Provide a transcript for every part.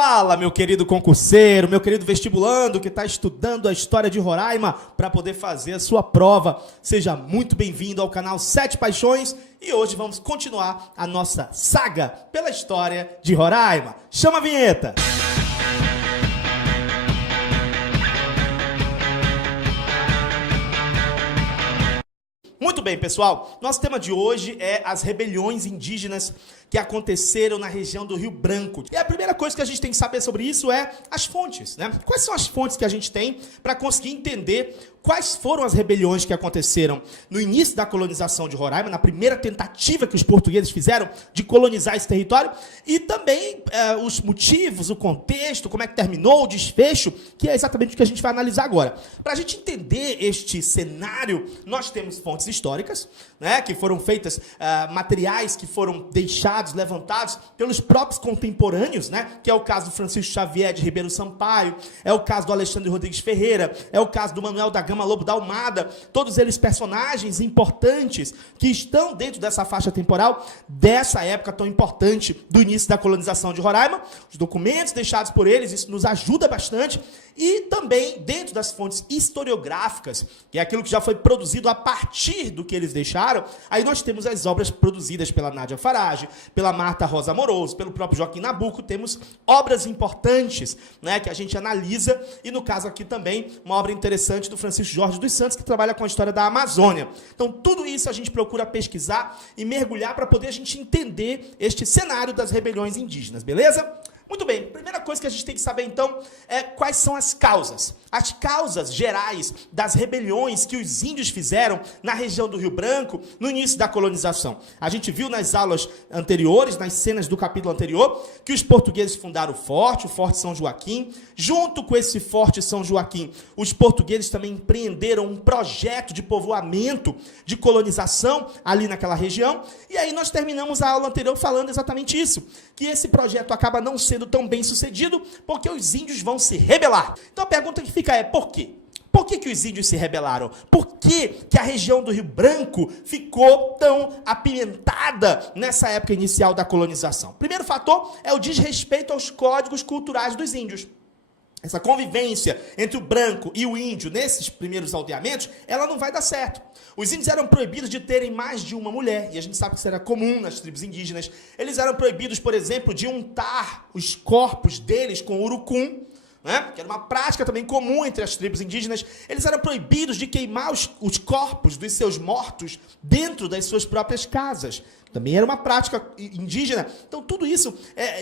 Fala, meu querido concurseiro, meu querido vestibulando que está estudando a história de Roraima para poder fazer a sua prova. Seja muito bem-vindo ao canal Sete Paixões e hoje vamos continuar a nossa saga pela história de Roraima. Chama a vinheta! Muito bem, pessoal. Nosso tema de hoje é as rebeliões indígenas que aconteceram na região do Rio Branco. E a primeira coisa que a gente tem que saber sobre isso é as fontes, né? Quais são as fontes que a gente tem para conseguir entender quais foram as rebeliões que aconteceram no início da colonização de Roraima, na primeira tentativa que os portugueses fizeram de colonizar esse território, e também os motivos, o contexto, como é que terminou, o desfecho, que é exatamente o que a gente vai analisar agora. Para a gente entender este cenário, nós temos fontes históricas, né, que foram feitas, materiais que foram deixados, levantados pelos próprios contemporâneos, né, que é o caso do Francisco Xavier de Ribeiro Sampaio, é o caso do Alexandre Rodrigues Ferreira, é o caso do Manuel da Gama Lobo da Almada, todos eles personagens importantes que estão dentro dessa faixa temporal dessa época tão importante do início da colonização de Roraima, os documentos deixados por eles, isso nos ajuda bastante, e também dentro das fontes historiográficas, que é aquilo que já foi produzido a partir do que eles deixaram, aí nós temos as obras produzidas pela Nádia Farage, pela Marta Rosa Amoroso, pelo próprio Joaquim Nabuco, temos obras importantes, né, que a gente analisa, e no caso aqui também, uma obra interessante do Francisco Jorge dos Santos, que trabalha com a história da Amazônia. Então, tudo isso a gente procura pesquisar e mergulhar para poder a gente entender este cenário das rebeliões indígenas, beleza? Muito bem, primeira coisa que a gente tem que saber, então, é quais são as causas. As causas gerais das rebeliões que os índios fizeram na região do Rio Branco no início da colonização. A gente viu nas aulas anteriores, nas cenas do capítulo anterior, que os portugueses fundaram o Forte São Joaquim. Junto com esse Forte São Joaquim, os portugueses também empreenderam um projeto de povoamento, de colonização ali naquela região. E aí nós terminamos a aula anterior falando exatamente isso, que esse projeto acaba não sendo tão bem sucedido porque os índios vão se rebelar. Então a pergunta que fica é, por quê? Por que os índios se rebelaram? Por que a região do Rio Branco ficou tão apimentada nessa época inicial da colonização? Primeiro fator é o desrespeito aos códigos culturais dos índios. Essa convivência entre o branco e o índio nesses primeiros aldeamentos, ela não vai dar certo. Os índios eram proibidos de terem mais de uma mulher, e a gente sabe que isso era comum nas tribos indígenas. Eles eram proibidos, por exemplo, de untar os corpos deles com urucum, né? Que era uma prática também comum entre as tribos indígenas. Eles eram proibidos de queimar os corpos dos seus mortos dentro das suas próprias casas. Também era uma prática indígena. Então, tudo isso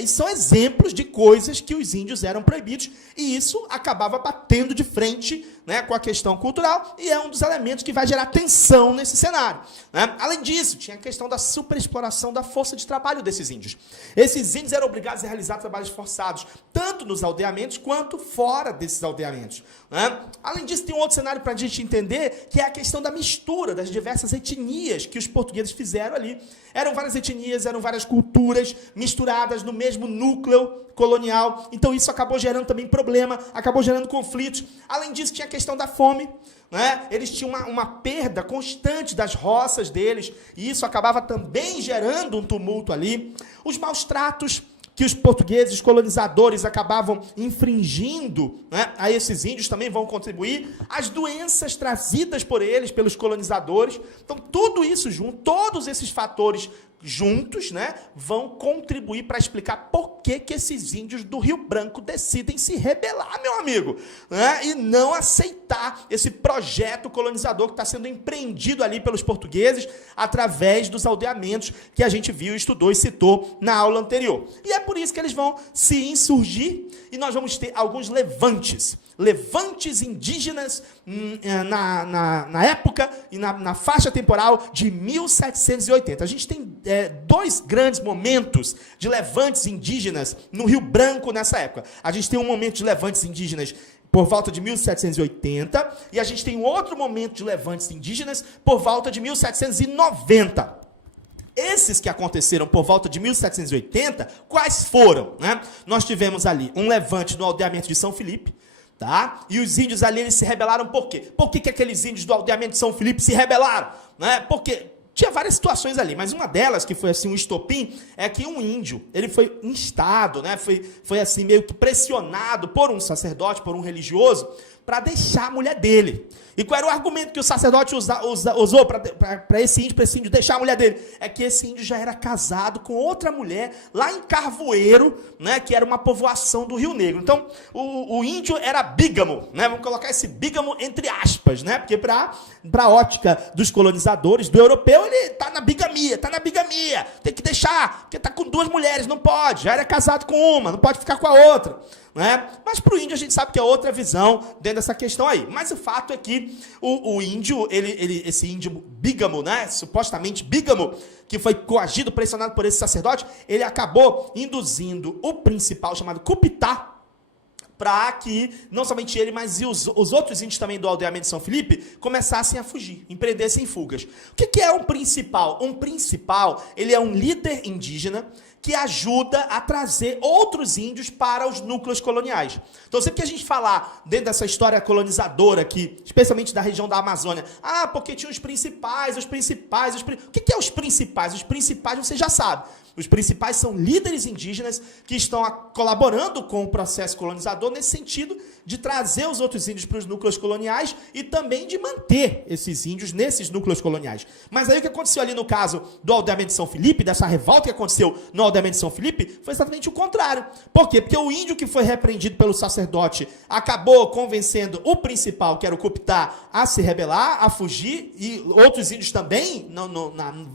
são exemplos de coisas que os índios eram proibidos, e isso acabava batendo de frente, né, com a questão cultural, e é um dos elementos que vai gerar tensão nesse cenário, né? Além disso, tinha a questão da superexploração da força de trabalho desses índios. Esses índios eram obrigados a realizar trabalhos forçados, tanto nos aldeamentos quanto fora desses aldeamentos, né? Além disso, tem um outro cenário para a gente entender, que é a questão da mistura das diversas etnias que os portugueses fizeram ali. Eram várias etnias, eram várias culturas misturadas no mesmo núcleo colonial. Então isso acabou gerando também problema, acabou gerando conflitos. Além disso, tinha a questão da fome, né? Eles tinham uma perda constante das roças deles, e isso acabava também gerando um tumulto ali. Os maus tratos que os portugueses, os colonizadores, acabavam infringindo, né, a esses índios também vão contribuir. As doenças trazidas por eles, pelos colonizadores. Então, tudo isso junto, todos esses fatores juntos, né, vão contribuir para explicar por que esses índios do Rio Branco decidem se rebelar, meu amigo, né, e não aceitar esse projeto colonizador que está sendo empreendido ali pelos portugueses através dos aldeamentos que a gente viu, estudou e citou na aula anterior. E é por isso que eles vão se insurgir, e nós vamos ter alguns levantes indígenas na época e na faixa temporal de 1780. A gente tem dois grandes momentos de levantes indígenas no Rio Branco nessa época. A gente tem um momento de levantes indígenas por volta de 1780, e a gente tem um outro momento de levantes indígenas por volta de 1790. Esses que aconteceram por volta de 1780, quais foram, né? Nós tivemos ali um levante no aldeamento de São Felipe, tá? E os índios ali, eles se rebelaram por quê? Por que aqueles índios do aldeamento de São Felipe se rebelaram, né? Porque tinha várias situações ali, mas uma delas, que foi assim um estopim, é que um índio, ele foi instado, né? Foi assim meio que pressionado por um sacerdote, por um religioso, para deixar a mulher dele. E qual era o argumento que o sacerdote usou para esse índio deixar a mulher dele? É que esse índio já era casado com outra mulher lá em Carvoeiro, né, que era uma povoação do Rio Negro. Então, o índio era bígamo, né? Vamos colocar esse bígamo entre aspas, né? Porque para a ótica dos colonizadores, do europeu, ele tá na bigamia, tem que deixar, porque tá com duas mulheres, não pode, já era casado com uma, não pode ficar com a outra. Né? Mas para o índio a gente sabe que é outra visão dentro dessa questão aí. Mas o fato é que o índio, esse índio bígamo, né? Supostamente bígamo, que foi coagido, pressionado por esse sacerdote, ele acabou induzindo o principal, chamado Cupitá, para que não somente ele, mas os outros índios também do aldeamento de São Felipe começassem a fugir, empreendessem fugas. O que é um principal? Um principal, ele é um líder indígena que ajuda a trazer outros índios para os núcleos coloniais. Então, sempre que a gente falar dentro dessa história colonizadora aqui, especialmente da região da Amazônia, porque tinha os principais. O que é os principais? Os principais você já sabe. Os principais são líderes indígenas que estão colaborando com o processo colonizador nesse sentido de trazer os outros índios para os núcleos coloniais e também de manter esses índios nesses núcleos coloniais. Mas aí o que aconteceu ali no caso do aldeamento de São Felipe, dessa revolta que aconteceu no aldeamento de São Felipe, foi exatamente o contrário. Por quê? Porque o índio que foi repreendido pelo sacerdote acabou convencendo o principal, que era o Cupitá, a se rebelar, a fugir, e outros índios também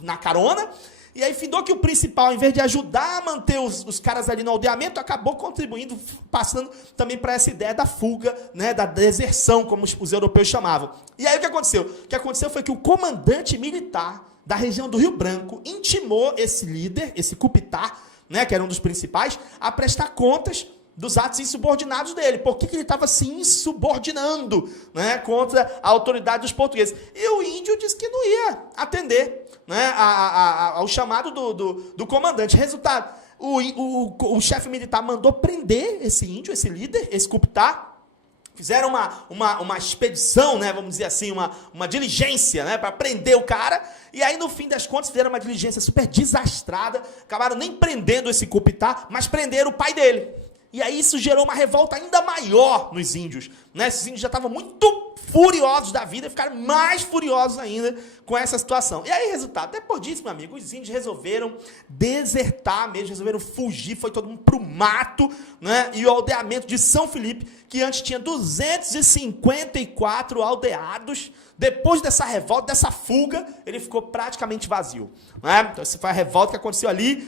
na carona. E aí findou que o principal, ao invés de ajudar a manter os caras ali no aldeamento, acabou contribuindo, passando também para essa ideia da fuga, né, da deserção, como os europeus chamavam. E aí o que aconteceu? O que aconteceu foi que o comandante militar da região do Rio Branco intimou esse líder, esse Cupitá, né, que era um dos principais, a prestar contas dos atos insubordinados dele. Por que ele estava se insubordinando, né, contra a autoridade dos portugueses? E o índio disse que não ia atender, né, ao chamado do comandante. Resultado, o chefe militar mandou prender esse índio, esse líder, esse Cupitá. Fizeram uma expedição, né, vamos dizer assim, uma diligência, né, para prender o cara. E aí, no fim das contas, fizeram uma diligência super desastrada. Acabaram nem prendendo esse Cupitá, mas prenderam o pai dele. E aí isso gerou uma revolta ainda maior nos índios, né? Esses índios já estavam muito furiosos da vida e ficaram mais furiosos ainda com essa situação. E aí, resultado, depois disso, meu amigo, os índios resolveram desertar mesmo, resolveram fugir, foi todo mundo pro mato, né? E o aldeamento de São Felipe, que antes tinha 254 aldeados, depois dessa revolta, dessa fuga, ele ficou praticamente vazio, né? Então, essa foi a revolta que aconteceu ali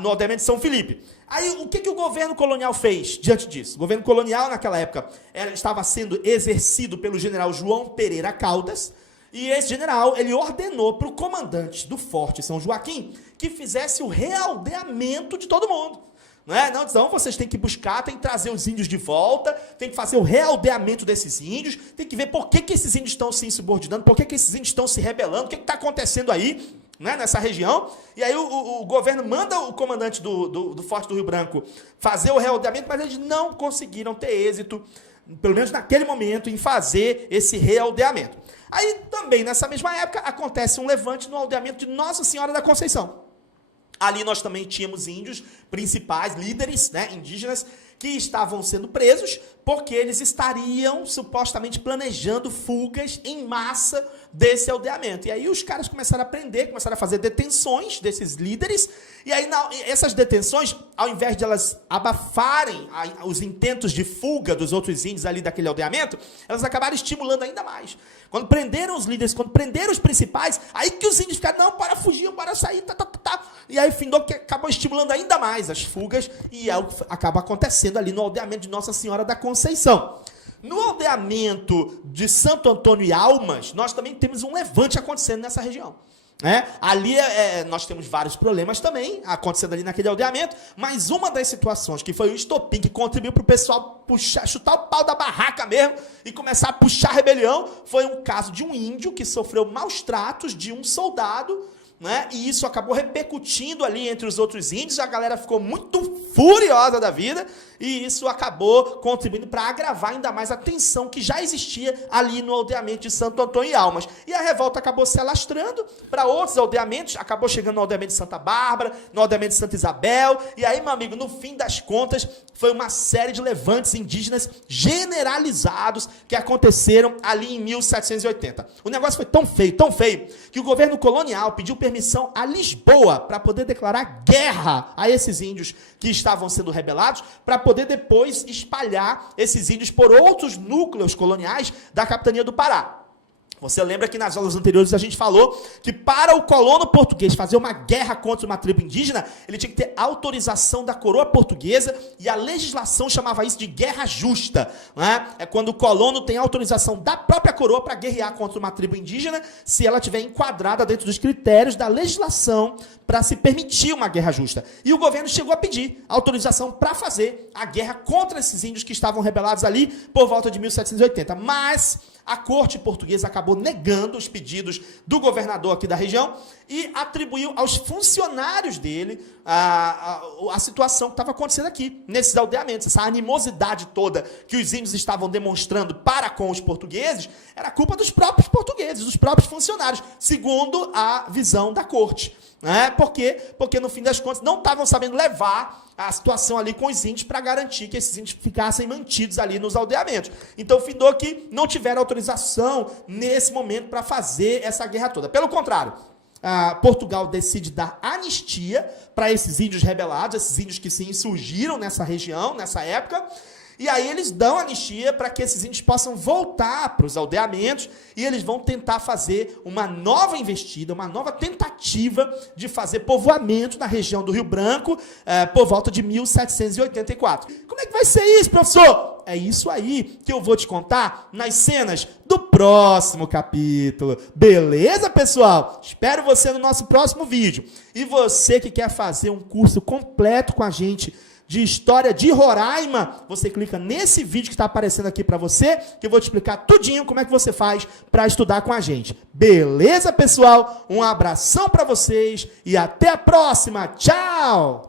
no aldeamento de São Felipe. Aí, o que o governo colonial fez diante disso? O governo colonial, naquela época, estava sendo exercido pelo general João Pereira Caldas, e esse general, ele ordenou para o comandante do Forte São Joaquim que fizesse o realdeamento de todo mundo. Então, vocês têm que buscar, têm que trazer os índios de volta, tem que fazer o realdeamento desses índios, tem que ver por que esses índios estão se insubordinando, por que esses índios estão se rebelando, o que está acontecendo aí, né, nessa região. E aí o governo manda o comandante do Forte do Rio Branco fazer o realdeamento, mas eles não conseguiram ter êxito, pelo menos naquele momento, em fazer esse realdeamento. Aí também, nessa mesma época, acontece um levante no aldeamento de Nossa Senhora da Conceição. Ali nós também tínhamos índios principais, líderes, né, indígenas, que estavam sendo presos porque eles estariam supostamente planejando fugas em massa desse aldeamento. E aí os caras começaram a prender, começaram a fazer detenções desses líderes, e aí essas detenções, ao invés de elas abafarem os intentos de fuga dos outros índios ali daquele aldeamento, elas acabaram estimulando ainda mais. Quando prenderam os líderes, quando prenderam os principais, aí que os índios ficaram, não, para fugir, para sair, E aí findou que acabou estimulando ainda mais as fugas, e é o que acaba acontecendo ali no aldeamento de Nossa Senhora da Conceição. No aldeamento de Santo Antônio e Almas, nós também temos um levante acontecendo nessa região. Ali nós temos vários problemas também acontecendo ali naquele aldeamento, mas uma das situações que foi o estopim que contribuiu para o pessoal chutar o pau da barraca mesmo e começar a puxar a rebelião, foi um caso de um índio que sofreu maus tratos de um soldado né? E isso acabou repercutindo ali entre os outros índios, a galera ficou muito furiosa da vida, e isso acabou contribuindo para agravar ainda mais a tensão que já existia ali no aldeamento de Santo Antônio e Almas. E a revolta acabou se alastrando para outros aldeamentos, acabou chegando no aldeamento de Santa Bárbara, no aldeamento de Santa Isabel, e aí, meu amigo, no fim das contas, foi uma série de levantes indígenas generalizados que aconteceram ali em 1780. O negócio foi tão feio, que o governo colonial pediu permissão a Lisboa para poder declarar guerra a esses índios que estavam sendo rebelados, para poder depois espalhar esses índios por outros núcleos coloniais da capitania do Pará. Você lembra que nas aulas anteriores a gente falou que para o colono português fazer uma guerra contra uma tribo indígena, ele tinha que ter autorização da coroa portuguesa, e a legislação chamava isso de guerra justa, né? É quando o colono tem autorização da própria coroa para guerrear contra uma tribo indígena, se ela estiver enquadrada dentro dos critérios da legislação para se permitir uma guerra justa. E o governo chegou a pedir autorização para fazer a guerra contra esses índios que estavam rebelados ali por volta de 1780. Mas a corte portuguesa acabou negando os pedidos do governador aqui da região e atribuiu aos funcionários dele a situação que estava acontecendo aqui, nesses aldeamentos. Essa animosidade toda que os índios estavam demonstrando para com os portugueses era culpa dos próprios portugueses, dos próprios funcionários, segundo a visão da corte. Por quê? Porque, no fim das contas, não estavam sabendo levar a situação ali com os índios para garantir que esses índios ficassem mantidos ali nos aldeamentos. Então, findou que não tiveram autorização nesse momento para fazer essa guerra toda. Pelo contrário, Portugal decide dar anistia para esses índios rebelados, esses índios que se insurgiram nessa região, nessa época. E aí eles dão anistia para que esses índios possam voltar para os aldeamentos, e eles vão tentar fazer uma nova investida, uma nova tentativa de fazer povoamento na região do Rio Branco por volta de 1784. Como é que vai ser isso, professor? É isso aí que eu vou te contar nas cenas do próximo capítulo. Beleza, pessoal? Espero você no nosso próximo vídeo. E você que quer fazer um curso completo com a gente de História de Roraima, você clica nesse vídeo que está aparecendo aqui para você, que eu vou te explicar tudinho como é que você faz para estudar com a gente. Beleza, pessoal? Um abração para vocês e até a próxima. Tchau!